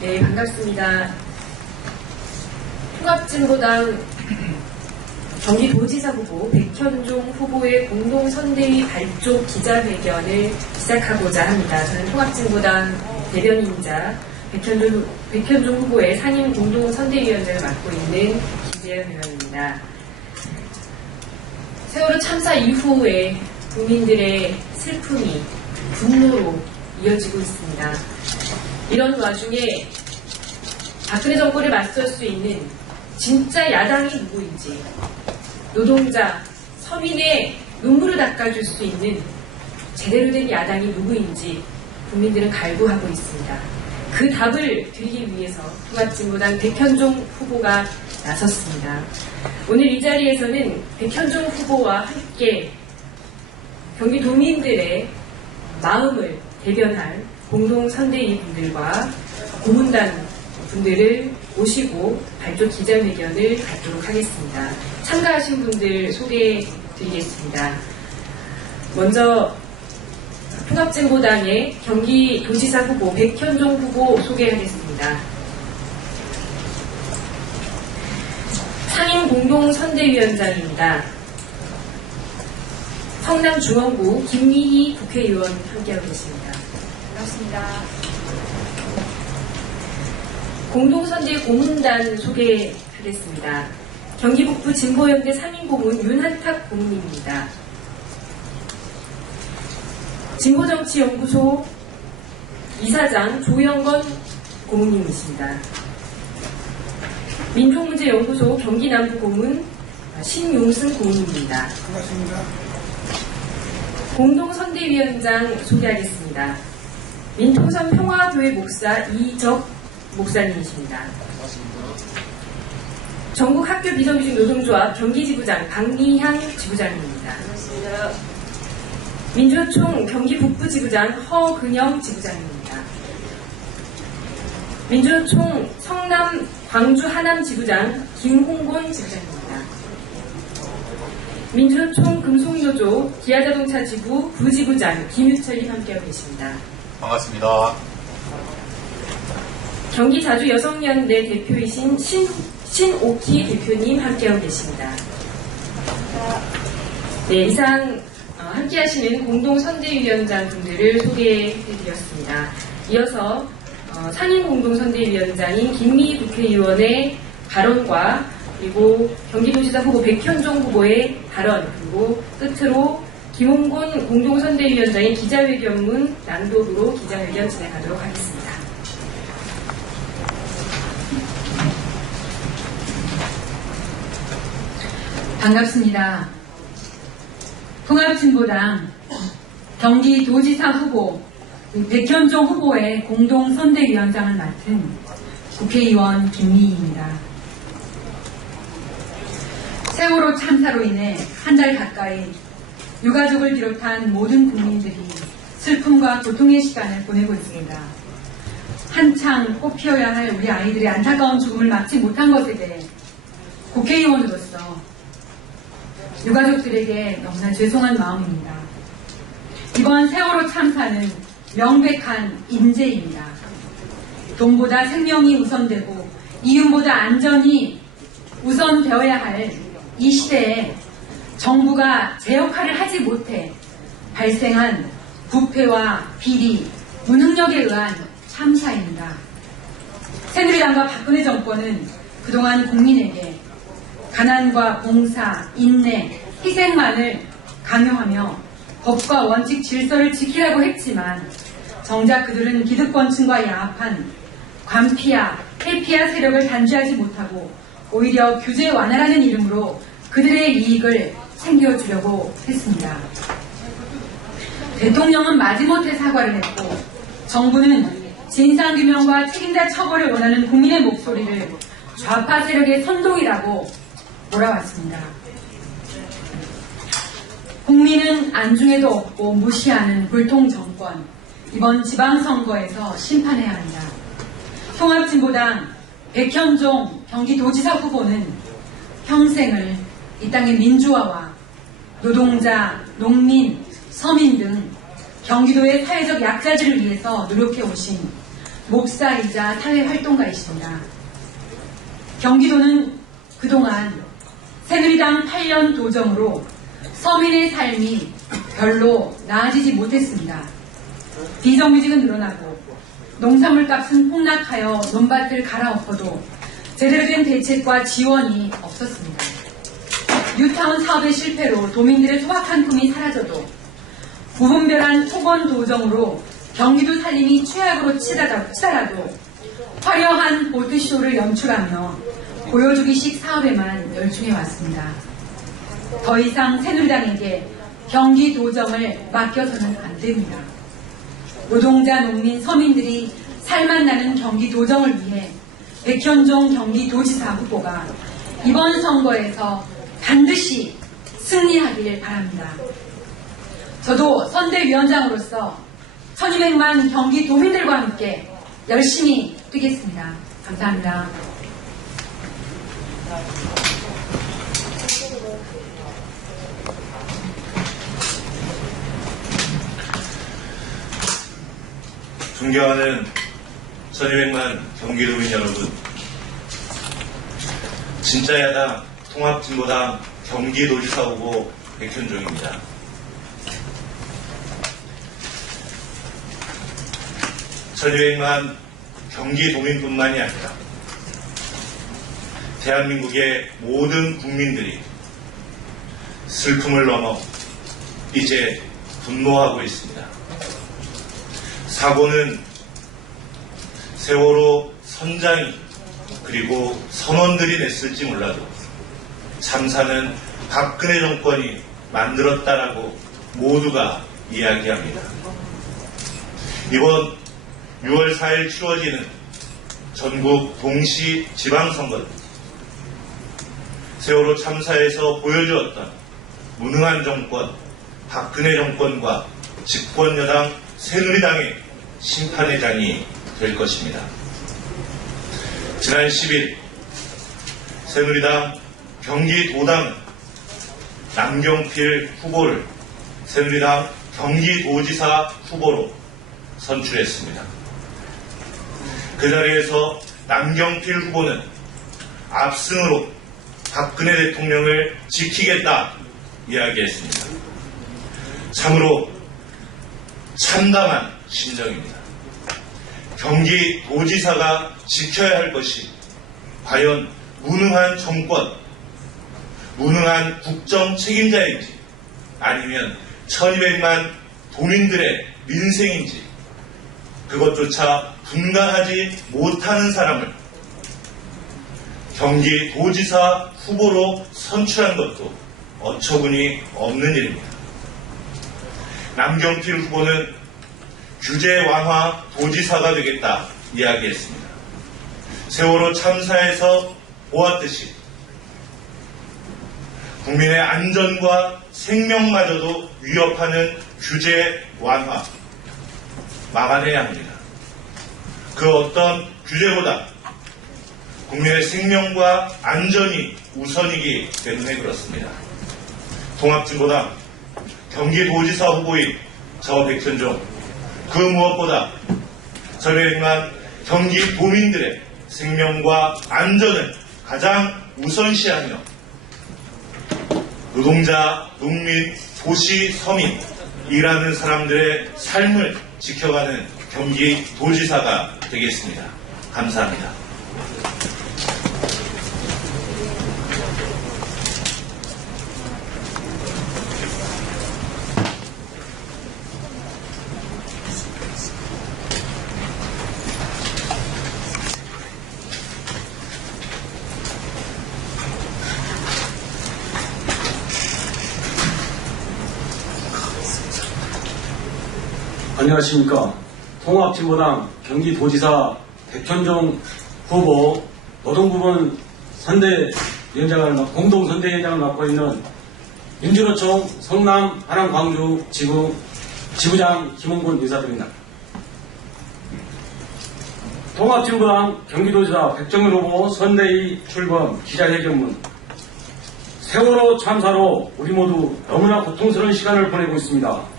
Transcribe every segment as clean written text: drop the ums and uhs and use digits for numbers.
네, 반갑습니다. 통합진보당 경기도지사 후보 백현종 후보의 공동선대위 발족 기자회견을 시작하고자 합니다. 저는 통합진보당 대변인이자 백현종 후보의 상임 공동선대위원장을 맡고 있는 김재현 의원입니다. 세월호 참사 이후에 국민들의 슬픔이 분노로 이어지고 있습니다. 이런 와중에 박근혜 정권에 맞설 수 있는 진짜 야당이 누구인지, 노동자, 서민의 눈물을 닦아줄 수 있는 제대로 된 야당이 누구인지 국민들은 갈구하고 있습니다. 그 답을 드리기 위해서 통합진보당 백현종 후보가 나섰습니다. 오늘 이 자리에서는 백현종 후보와 함께 경기도민들의 마음을 대변할 공동선대위 분들과 고문단 분들을 모시고 발족 기자회견을 갖도록 하겠습니다. 참가하신 분들 소개해 드리겠습니다. 먼저 통합진보당의 경기도지사 후보 백현종 후보 소개하겠습니다. 상임 공동선대위원장입니다. 성남중원구 김미희 국회의원 함께하고 계십니다. 반갑습니다. 공동선대위 고문단 소개하겠습니다. 경기북부 진보연대 상임고문 윤한탁 고문입니다. 진보정치연구소 이사장 조영건 고문님이십니다. 민족문제연구소 경기남부 고문 신용승 고문입니다. 반갑습니다. 공동선대위원장 소개하겠습니다. 민통선 평화교회 목사 이적 목사님이십니다. 반갑습니다. 전국학교 비정규직 노동조합 경기지부장 박미향 지부장입니다. 반갑습니다. 민주총 경기북부지부장 허근영 지부장입니다. 민주총 성남 광주 하남 지부장 김홍곤 지부장입니다. 민주총 금속노조 기아자동차 지부 부지부장 김유철이 함께하고 계십니다. 반갑습니다. 경기자주여성연대 대표이신 신오키 대표님 함께하고 계십니다. 네, 이상 함께하시는 공동선대위원장 분들을 소개해드렸습니다. 이어서 상임 공동선대위원장인 김미희 국회의원의 발언과 그리고 경기도지사 후보 백현종 후보의 발언, 그리고 끝으로 김홍곤 공동선대위원장의 기자회견문 낭독으로 기자회견 진행하도록 하겠습니다. 반갑습니다. 통합진보당 경기도지사 후보 백현종 후보의 공동선대위원장을 맡은 국회의원 김미희입니다. 세월호 참사로 인해 한 달 가까이 유가족을 비롯한 모든 국민들이 슬픔과 고통의 시간을 보내고 있습니다. 한창 꽃피어야 할 우리 아이들의 안타까운 죽음을 막지 못한 것에 대해 국회의원으로서 유가족들에게 너무나 죄송한 마음입니다. 이번 세월호 참사는 명백한 인재입니다. 돈보다 생명이 우선되고 이윤보다 안전이 우선되어야 할 이 시대에 정부가 제 역할을 하지 못해 발생한 부패와 비리, 무능력에 의한 참사입니다. 새누리당과 박근혜 정권은 그동안 국민에게 가난과 봉사, 인내, 희생만을 강요하며 법과 원칙 질서를 지키라고 했지만 정작 그들은 기득권층과 야합한 관피아, 회피아 세력을 단죄하지 못하고 오히려 규제 완화라는 이름으로 그들의 이익을 챙겨주려고 했습니다. 대통령은 마지못해 사과를 했고 정부는 진상규명과 책임자 처벌을 원하는 국민의 목소리를 좌파 세력의 선동이라고 몰아왔습니다. 국민은 안중에도 없고 무시하는 불통 정권, 이번 지방선거에서 심판해야 합니다. 통합진보당 백현종 경기도지사 후보는 평생을 이 땅의 민주화와 노동자, 농민, 서민 등 경기도의 사회적 약자들을 위해서 노력해 오신 목사이자 사회활동가이십니다. 경기도는 그동안 새누리당 8년 도정으로 서민의 삶이 별로 나아지지 못했습니다. 비정규직은 늘어나고 농산물 값은 폭락하여 논밭을 갈아엎어도 제대로 된 대책과 지원이 없었습니다. 뉴타운 사업의 실패로 도민들의 소박한 꿈이 사라져도 무분별한 토건 도정으로 경기도 살림이 최악으로 치달아도 화려한 보트쇼를 연출하며 보여주기식 사업에만 열중해 왔습니다. 더 이상 새누리당에게 경기도정을 맡겨서는 안 됩니다. 노동자, 농민, 서민들이 살맛나는 경기도정을 위해 백현종 경기도지사 후보가 이번 선거에서 반드시 승리하길 바랍니다. 저도 선대위원장으로서 1200만 경기도민들과 함께 열심히 뛰겠습니다. 감사합니다. 존경하는 1200만 경기도민 여러분, 진짜 야당 통합진보당 경기도지사 후보 백현종입니다. (1200만) 경기도민뿐만이 아니라 대한민국의 모든 국민들이 슬픔을 넘어 이제 분노하고 있습니다. 사고는 세월호 선장이 그리고 선원들이 냈을지 몰라도 참사는 박근혜 정권이 만들었다라고 모두가 이야기합니다. 이번 6월 4일 치러지는 전국 동시 지방선거는 세월호 참사에서 보여주었던 무능한 정권, 박근혜 정권과 집권여당 새누리당의 심판의 장이 될 것입니다. 지난 10일 새누리당 경기도당 남경필 후보를 새누리당 경기도지사 후보로 선출했습니다. 그 자리에서 남경필 후보는 압승으로 박근혜 대통령을 지키겠다 이야기했습니다. 참으로 참담한 심정입니다. 경기도지사가 지켜야 할 것이 과연 무능한 정권, 무능한 국정 책임자인지 아니면 1200만 도민들의 민생인지 그것조차 분간하지 못하는 사람을 경기도지사 후보로 선출한 것도 어처구니 없는 일입니다. 남경필 후보는 규제 완화 도지사가 되겠다 이야기했습니다. 세월호 참사에서 보았듯이 국민의 안전과 생명마저도 위협하는 규제 완화 막아내야 합니다. 그 어떤 규제보다 국민의 생명과 안전이 우선이기 때문에 그렇습니다. 통합진보당 경기도지사 후보인 저 백현종, 그 무엇보다 1200만 경기도민들의 생명과 안전을 가장 우선시하며 노동자, 농민, 도시, 서민, 일하는 사람들의 삶을 지켜가는 경기도지사가 되겠습니다. 감사합니다. 안녕하십니까. 통합진보당 경기도지사 백현종 후보 노동부문 공동선대위원장을 맡고 있는 민주노총 성남 하남 광주 지부장 김홍곤 인사드립니다. 통합진보당 경기도지사 백정민 후보 선대위 출범 기자회견문. 세월호 참사로 우리 모두 너무나 고통스러운 시간을 보내고 있습니다.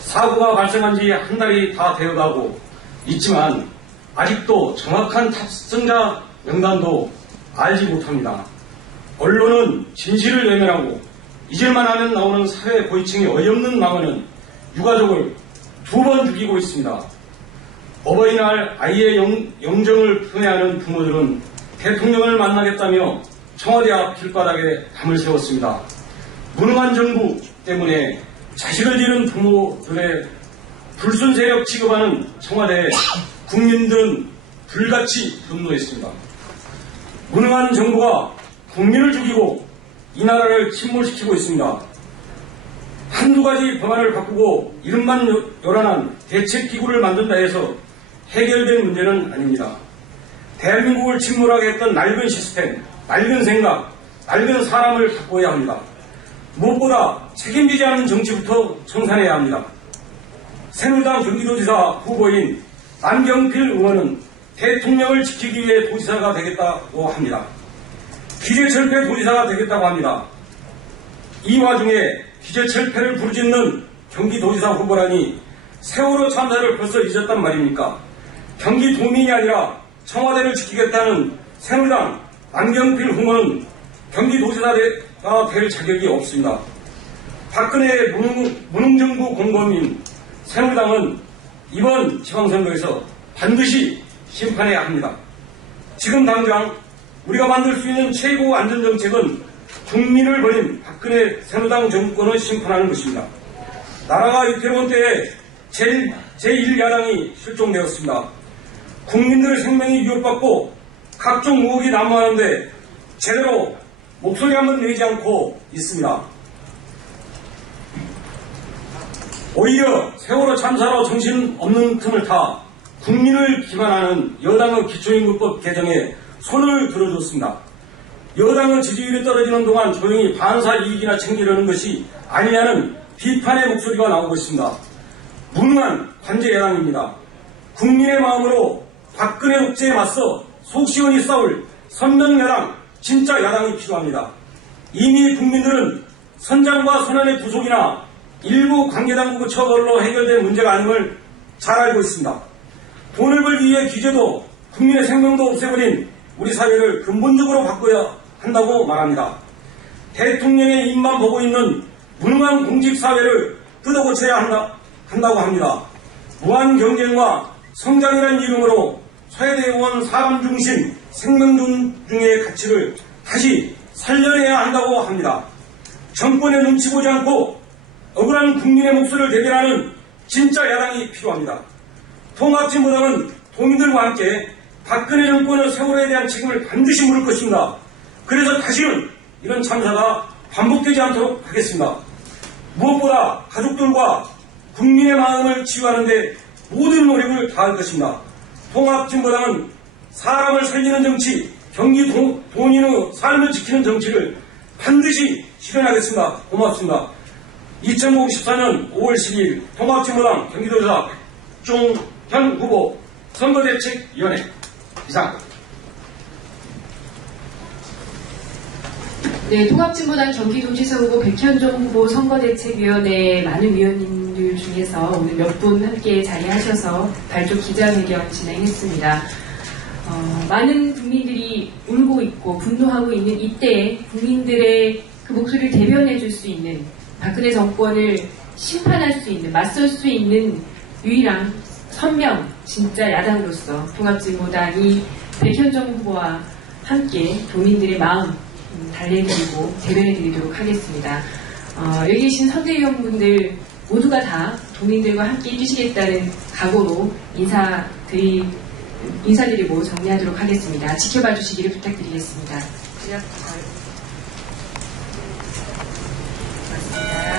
사고가 발생한 지 한 달이 다 되어가고 있지만 아직도 정확한 탑승자 명단도 알지 못합니다. 언론은 진실을 외면하고 잊을만 하면 나오는 사회 고위층의 어이없는 망언은 유가족을 2번 죽이고 있습니다. 어버이날 아이의 영정을 분해하는 부모들은 대통령을 만나겠다며 청와대 앞 길바닥에 담을 세웠습니다. 무능한 정부 때문에 자식을 잃은 부모들의 불순 세력 취급하는 청와대에 국민들은 불같이 분노했습니다. 무능한 정부가 국민을 죽이고 이 나라를 침몰시키고 있습니다. 한두 가지 법안을 바꾸고 이름만 요란한 대책기구를 만든다 해서 해결된 문제는 아닙니다. 대한민국을 침몰하게 했던 낡은 시스템, 낡은 생각, 낡은 사람을 바꿔야 합니다. 무엇보다 책임지지 않는 정치부터 청산해야 합니다. 새누리당 경기도지사 후보인 남경필 의원은 대통령을 지키기 위해 도지사가 되겠다고 합니다. 기재철폐 도지사가 되겠다고 합니다. 이 와중에 기재철폐를 부르짖는 경기도지사 후보라니 세월호 참사를 벌써 잊었단 말입니까? 경기도민이 아니라 청와대를 지키겠다는 새누리당 남경필 후보는 경기도지사가 될 자격이 없습니다. 박근혜의 무능정부 공범인 새누리당은 이번 지방선거에서 반드시 심판해야 합니다. 지금 당장 우리가 만들 수 있는 최고 안전정책은 국민을 버린 박근혜 새누리당 정권을 심판하는 것입니다. 나라가 이태원 때에 제1야당이 실종되었습니다. 국민들의 생명이 위협받고 각종 의혹이 난무하는데 제대로 목소리 한번 내지 않고 있습니다. 오히려 세월호 참사로 정신없는 틈을 타 국민을 기만하는 여당의 기초임금법 개정에 손을 들어줬습니다. 여당은 지지율이 떨어지는 동안 조용히 반사 이익이나 챙기려는 것이 아니냐는 비판의 목소리가 나오고 있습니다. 무능한 관제 야당입니다. 국민의 마음으로 박근혜 독재에 맞서 속 시원히 싸울 선명 야당, 진짜 야당이 필요합니다. 이미 국민들은 선장과 선원의 구속이나 일부 관계당국의 처벌로 해결된 문제가 아님을 잘 알고 있습니다. 돈을 벌기 위해 규제도 국민의 생명도 없애버린 우리 사회를 근본적으로 바꿔야 한다고 말합니다. 대통령의 입만 보고 있는 무능한 공직사회를 뜯어고쳐야 한다고 합니다. 무한 경쟁과 성장이라는 이름으로 소외되어온 사람 중심, 생명 존중의 가치를 다시 살려내야 한다고 합니다. 정권의 눈치 보지 않고 억울한 국민의 목소리를 대변하는 진짜 야당이 필요합니다. 통합진보당은 도민들과 함께 박근혜 정권의 세월호에 대한 책임을 반드시 물을 것입니다. 그래서 다시는 이런 참사가 반복되지 않도록 하겠습니다. 무엇보다 가족들과 국민의 마음을 치유하는 데 모든 노력을 다할 것입니다. 통합진보당은 사람을 살리는 정치, 경기도민의 삶을 지키는 정치를 반드시 실현하겠습니다. 고맙습니다. 2014년 5월 12일 통합진보당 경기도지사 백종현 후보 선거대책위원회 이상. 네, 통합진보당 경기도지사 후보 백현종 후보 선거대책위원회 많은 위원님들 중에서 오늘 몇 분 함께 자리하셔서 발표 기자회견 진행했습니다. 많은 국민들이 울고 있고 분노하고 있는 이때에 국민들의 그 목소리를 대변해 줄 수 있는 박근혜 정권을 심판할 수 있는, 맞설 수 있는 유일한 선명, 진짜 야당으로서 통합진보당이 백현정 후보와 함께 도민들의 마음 달래드리고 대변해드리도록 하겠습니다. 여기 계신 선대위원분들 모두가 다 도민들과 함께 해주시겠다는 각오로 인사드리고 정리하도록 하겠습니다. 지켜봐 주시기를 부탁드리겠습니다. 고맙습니다.